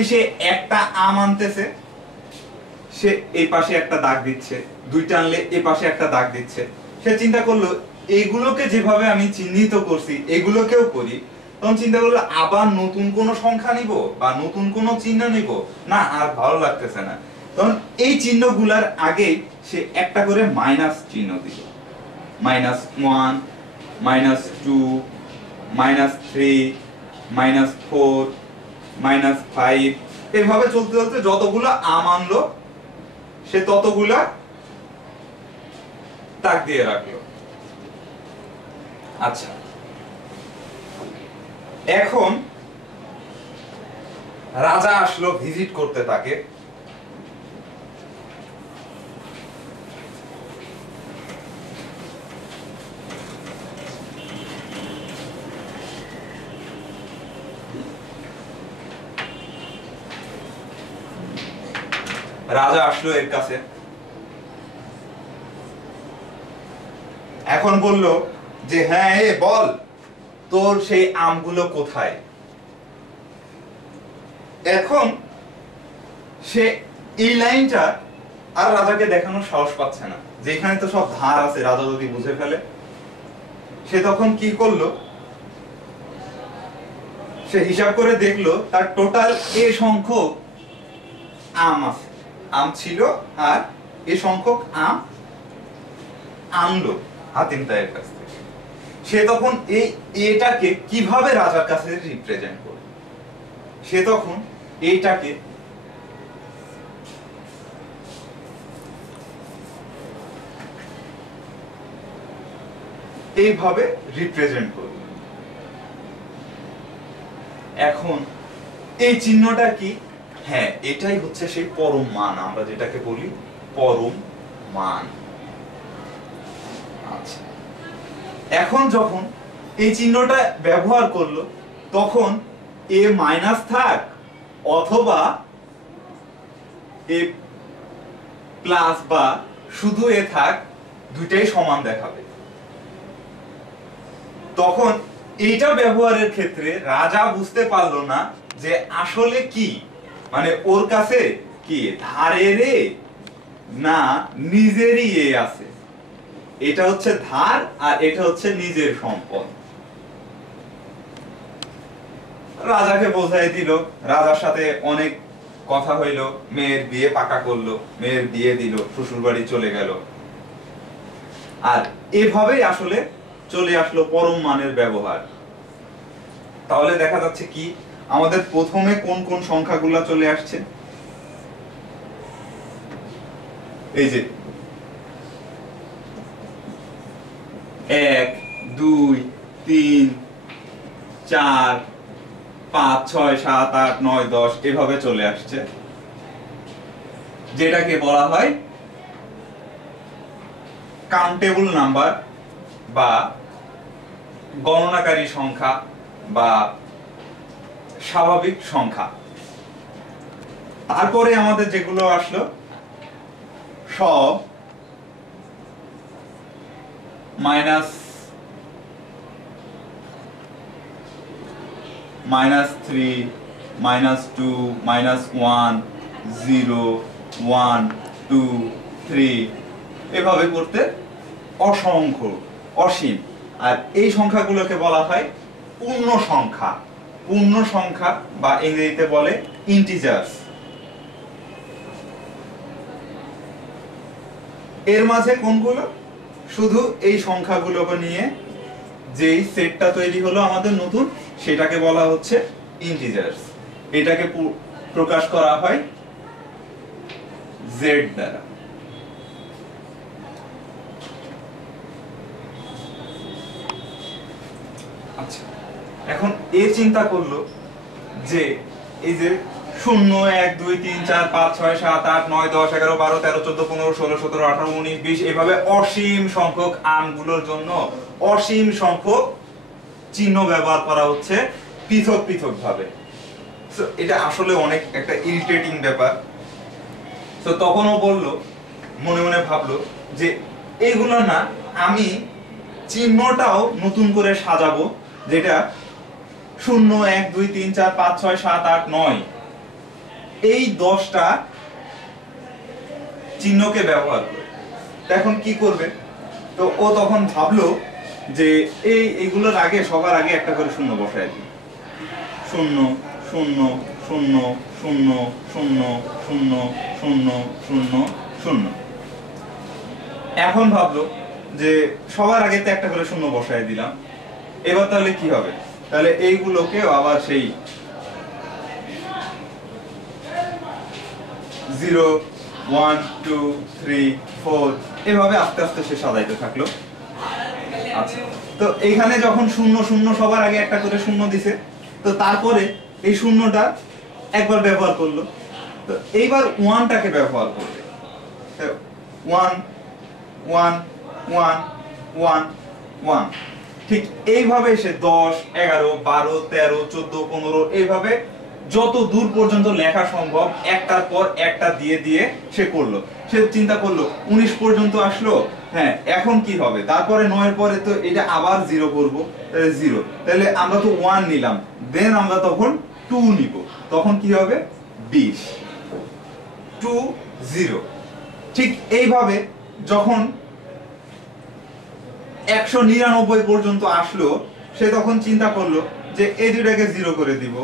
যখনই সে একটা আম আনতেছে, সে এই পাশে একটা দাগ দিচ্ছে, দুইটা আনলে এই পাশে একটা দাগ দিচ্ছে। সে চিন্তা করলো এইগুলোকে যেভাবে আমি চিহ্নিত করছি এগুলোকেও করি। তখন চিন্তা করলো আবার নতুন কোন সংখ্যা নিব বা নতুন কোন চিহ্ন নিব, না আর ভালো লাগতেছে না। তখন এই চিহ্নগুলার আগে সে একটা করে মাইনাস চিহ্ন দিল, -1, -2, -3, -4, -5, এভাবে চলতে চলতে যতগুলো আম আনলো সে ততগুলা দাগ দিয়ে রাখলো। আচ্ছা, এখন রাজা আসলো ভিজিট করতে তাকে। রাজা আসলো এর কাছে, এখন বলল যে হ্যাঁ বল তোর সেই আমগুলো কোথায়। এখন সে এই লাইনটা আর রাজাকে দেখানোর সাহস পাচ্ছে না, যেখানে তো সব ধার আছে, রাজা যদি বুঝে ফেলে। সে তখন কি করলো, সে হিসাব করে দেখলো তার টোটাল এ সংখ্যক আম আছে, আম ছিল, আর এ সংখ্যক আম আনলো হাতিম তাইয়ের কাছ থেকে। সে তখন এই এটাকে কিভাবে রাজার কাছে রিপ্রেজেন্ট করবে, সে তখন এইটাকে এইভাবে রিপ্রেজেন্ট করবে। এখন এই চিহ্নটা কি, হ্যাঁ এটাই হচ্ছে সেই পরম মান, আমরা যেটাকে বলি পরম মান। আচ্ছা, এখন যখন এই চিহ্নটা ব্যবহার করলো তখন এ মাইনাস থাক অথবা এ প্লাস বা শুধু এ থাক, দুইটাই সমান দেখাবে। তখন এইটা ব্যবহারের ক্ষেত্রে রাজা বুঝতে পারলো না যে আসলে কি, মানে ওর কাছে কি ধারের না নিজেরই এ আছে। এটা হচ্ছে ধার আর এটা হচ্ছে নিজের সম্পদ। রাজাকে বোঝাই দিল, রাজার সাথে অনেক কথা হইলো, মেয়ের বিয়ে পাকা করলো, মেয়ের বিয়ে দিল, শ্বশুর বাড়ি চলে গেল। আর এভাবেই আসলে চলে আসলো পরম মানের ব্যবহার। তাহলে দেখা যাচ্ছে কি আমাদের প্রথমে কোন কোন সংখ্যাগুলো চলে আসছে, এই যে 1, 2, 3, 4, 5, 6, 7, 8, 9, 10 এভাবে চলে আসছে, যেটাকে বলা হয় কাউন্টেবল নাম্বার বা গণনাকারী সংখ্যা বা স্বাভাবিক সংখ্যা। তারপরে আমাদের যেগুলো আসলো সব -3, -2, -1, 0, 1, 2, 3 এভাবে করতে অসংখ্য, অসীম। আর এই সংখ্যাগুলোকে বলা হয় পূর্ণ সংখ্যা, পূর্ণ সংখ্যা বা ইংরেজিতে বলে ইন্টিজার্স। এর মাঝে কোনগুলো, শুধু এই সংখ্যাগুলোকে নিয়ে যেই সেটটা তৈরি হলো আমাদের নতুন, সেটাকে বলা হচ্ছে ইন্টিজার্স। এটাকে প্রকাশ করা হয় z দ্বারা। আচ্ছা, এখন এ চিন্তা করলো যে এই যে 0, 1, 2, 3, 4, 5, 6, 7, 8, 9, 10, 11, 12, 13, 14, 15, 16, 17, 18, 19, 20 এভাবে অসীম সংখ্যক আমগুলোর জন্য অসীম সংখ্যক চিহ্ন ব্যবহার করা হচ্ছে পৃথক পৃথক ভাবে। এটা আসলে অনেক একটা ইরিটেটিং ব্যাপার। তো তখনও বললো, মনে মনে ভাবলো যে এইগুলো না, আমি চিহ্নটাও নতুন করে সাজাবো, যেটা 0, 1, 2, 3, 4, 5, 6, 7, 8, 9 এই 10টা চিহ্নকে ব্যবহার করে। এখন কি করবে? তো ও তখন ভাবলো যে এইগুলোর আগে সবার আগে একটা করে শূন্য বসায় দিই। 0 0 0 0 0 0 0 0 0। এখন ভাবলো যে সবার আগে তো একটা করে শূন্য বসায় দিলাম, এবার তাহলে কি হবে? তাহলে এইগুলোকে আবার সেই 0 1 2 3 4 এভাবে আস্তে আস্তে সে সাজাইতে থাকলো। আচ্ছা, তো এইখানে যখন 0 0 সবার আগে একটা করে শূন্য দিছে, তো তারপরে এই শূন্যটা একবার ব্যবহার করলো, তো এইবার 1টাকে ব্যবহার করবে। 1 1 1 1 1। ঠিক এইভাবে সে 10 11 12 13 14 15 এইভাবে যত দূর পর্যন্ত লেখা সম্ভব একটার পর একটা দিয়ে দিয়ে সে করলো। সে চিন্তা করলো 19 পর্যন্ত আসলো, হ্যাঁ এখন কি হবে? তারপরে 9 এর পরে তো এটা আবার 0 করব, তাহলে 0, তাহলে আমরা তো 1 নিলাম, দেন আমরা তখন 2 নিব, তখন কি হবে? 20 2 0। ঠিক এইভাবে যখন 199 পর্যন্ত আসলো, সে তখন চিন্তা করলো যে এই দুটাকে 0 করে দিব,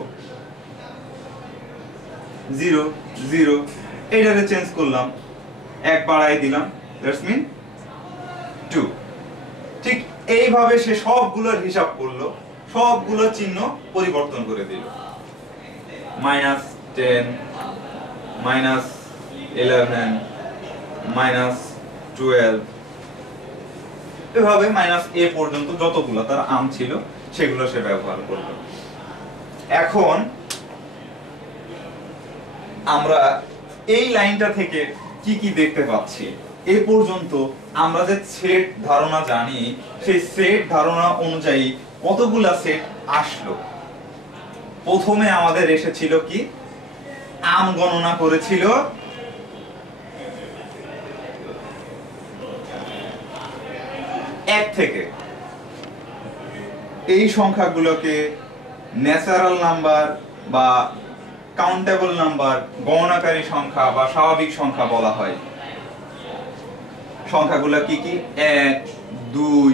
0 0, এইটারে চেঞ্জ করলাম, 1 বাড়াই দিলাম, দ্যাটস মিন 2। ঠিক এইভাবে সে সবগুলোর হিসাব করলো, সবগুলো চিহ্ন পরিবর্তন করে দিল। -10 -11 -12 এভাবে -a পর্যন্ত যতগুলো তার আম ছিল সেগুলো সে ব্যবহার করলো। এখন আমরা এই লাইনটা থেকে কি কি দেখতে পাচ্ছি? এই পর্যন্ত আমরা যে সেট ধারণা জানি, সেই সেট ধারণা অনুযায়ী কতগুলা সেট আসলো? প্রথমে আমাদের এসেছিল কি? আম গণনা করেছিল 1 থেকে। এই সংখ্যাগুলোকে ন্যাচারাল নাম্বার বা কাউন্টেবল নাম্বার, গণনাকারী সংখ্যা বা স্বাভাবিক সংখ্যা বলা হয়। সংখ্যাগুলো কি কি? 1 2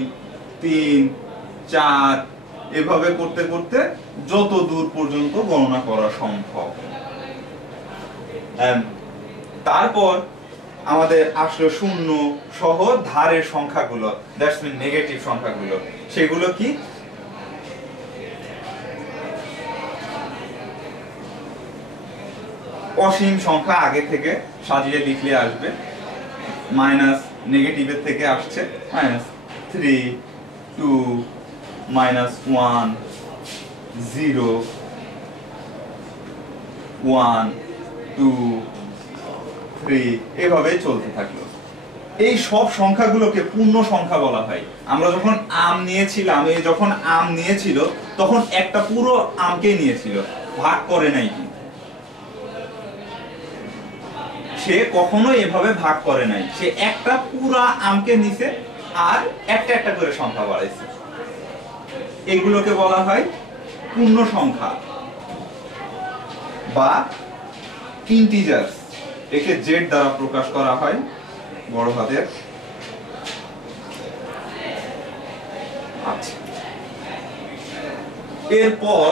3 4 এভাবে করতে করতে যত দূর পর্যন্ত গণনা করা সম্ভব। তারপর আমাদের আসলো শূন্য সহ ধারের সংখ্যাগুলো, দ্যাটস মিন নেগেটিভ সংখ্যাগুলো। সেগুলো কি? অসীম সংখ্যা আগে থেকে সাজিয়ে লিখলে আসবে, মাইনাস নেগেটিভের থেকে আসছে -3 2 -1 0 1 2 3 এভাবে চলতে থাকলো। এই সব সংখ্যাগুলোকে পূর্ণ সংখ্যা বলা হয়। আমরা যখন আম নিয়েছিলাম, যখন আম নিয়েছিল তখন একটা পুরো আমকে নিয়েছিল, ভাগ করে নাই। কি সে কখনো এভাবে ভাগ করে নাই, সে একটা পুরা আমকে নিছে আর একটা একটা করে সংখ্যা বাড়াইছে। এগুলোকে বলা হয় পূর্ণ সংখ্যা বা ইন্টিজার্স। একে জেড দ্বারা প্রকাশ করা হয়, বড় হাতের। আচ্ছা, এরপর